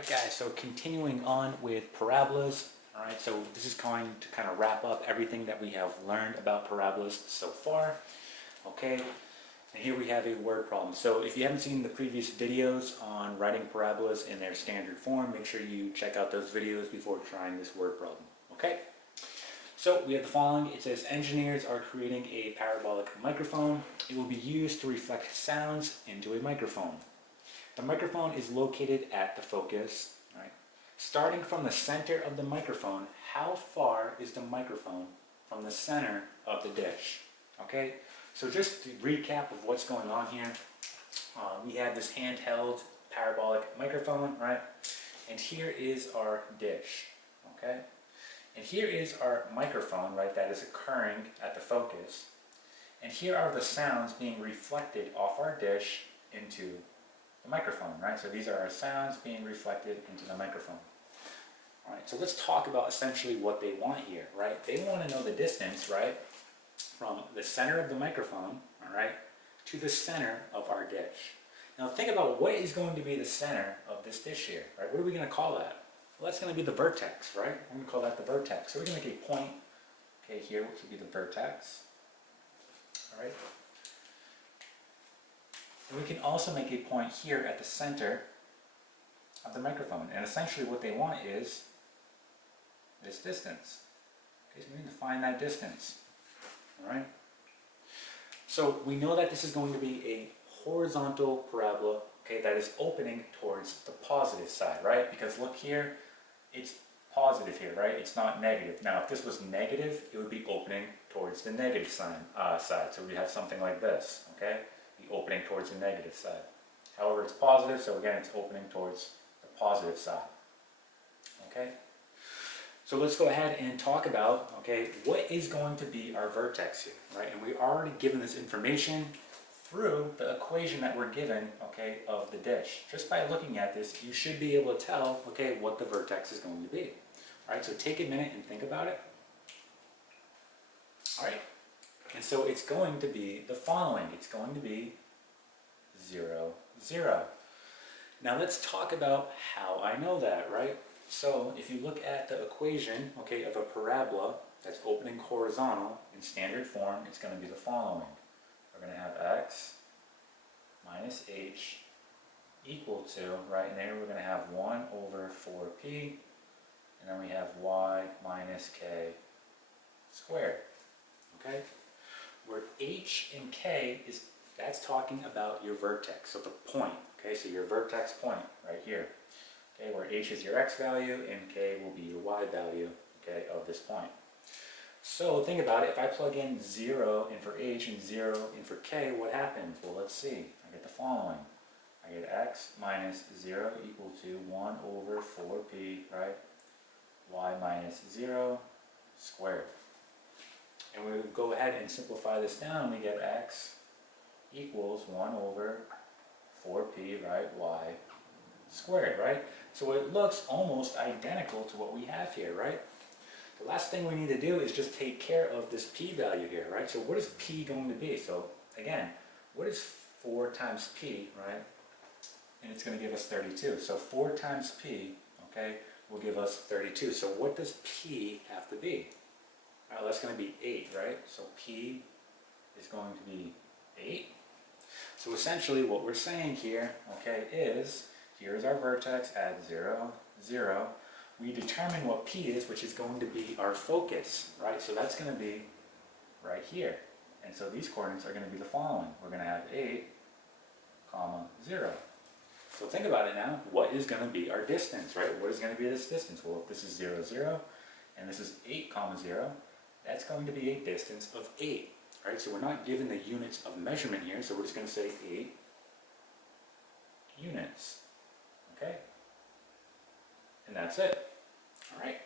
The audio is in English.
Alright guys, so continuing on with parabolas. Alright, so this is going to kind of wrap up everything that we have learned about parabolas so far. Okay, and here we have a word problem. So if you haven't seen the previous videos on writing parabolas in their standard form, make sure you check out those videos before trying this word problem. Okay, so we have the following. It says engineers are creating a parabolic microphone. It will be used to reflect sounds into a microphone. The microphone is located at the focus, right? Starting from the center of the microphone, how far is the microphone from the center of the dish? Okay, so just to recap of what's going on here, we have this handheld parabolic microphone, right? And here is our dish, okay? And here is our microphone, right, that is occurring at the focus. And here are the sounds being reflected off our dish into the microphone, right? So these are our sounds being reflected into the microphone. All right, so let's talk about essentially what they want here, right? They want to know the distance, right, from the center of the microphone, all right, to the center of our dish. Now think about what is going to be the center of this dish here, right? What are we going to call that? Well, that's going to be the vertex, right? We're going to call that the vertex. So we're going to make a point, okay, here, which would be the vertex, all right? And we can also make a point here at the center of the microphone. And essentially what they want is this distance. Okay, so we need to find that distance. All right? So we know that this is going to be a horizontal parabola, okay, that is opening towards the positive side, right? Because look here, it's positive here, right? It's not negative. Now if this was negative, it would be opening towards the negative side. So we have something like this, okay? Opening towards the negative side. However, it's positive, so again, it's opening towards the positive side. Okay? So let's go ahead and talk about, okay, what is going to be our vertex here, right? And we already given this information through the equation that we're given, okay, of the dish. Just by looking at this, you should be able to tell, okay, what the vertex is going to be. All right, so take a minute and think about it. All right. And so it's going to be the following. It's going to be 0, 0. Now let's talk about how I know that, right? So if you look at the equation, okay, of a parabola that's opening horizontal in standard form, it's going to be the following. We're going to have x minus h equal to, right, and there we're going to have 1 over 4p, and then we have y minus k squared, okay? Where h and k is, that's talking about your vertex, so the point, okay, so your vertex point right here, okay, where h is your x value and k will be your y value, okay, of this point. So think about it, if I plug in 0 in for h and 0 in for k, what happens? Well, let's see, I get the following. I get x minus 0 equal to 1 over 4p, right, y minus 0 squared. And we would go ahead and simplify this down. We get x equals 1 over 4p, right, y squared, right? So it looks almost identical to what we have here, right? The last thing we need to do is just take care of this p value here, right? So what is p going to be? So again, what is 4 times p, right? And it's going to give us 32. So 4 times p, okay, will give us 32. So what does p have to be? Well, that's going to be 8, right? So p is going to be 8. So essentially what we're saying here, okay, is here's our vertex at 0, 0. We determine what p is, which is going to be our focus, right? So that's going to be right here. And so these coordinates are going to be the following. We're going to have 8, comma, 0. So think about it now. What is going to be our distance, right? What is going to be this distance? Well, if this is 0, 0, and this is 8, comma, 0, that's going to be a distance of 8, right? So we're not given the units of measurement here, so we're just going to say 8 units, okay? And that's it, all right?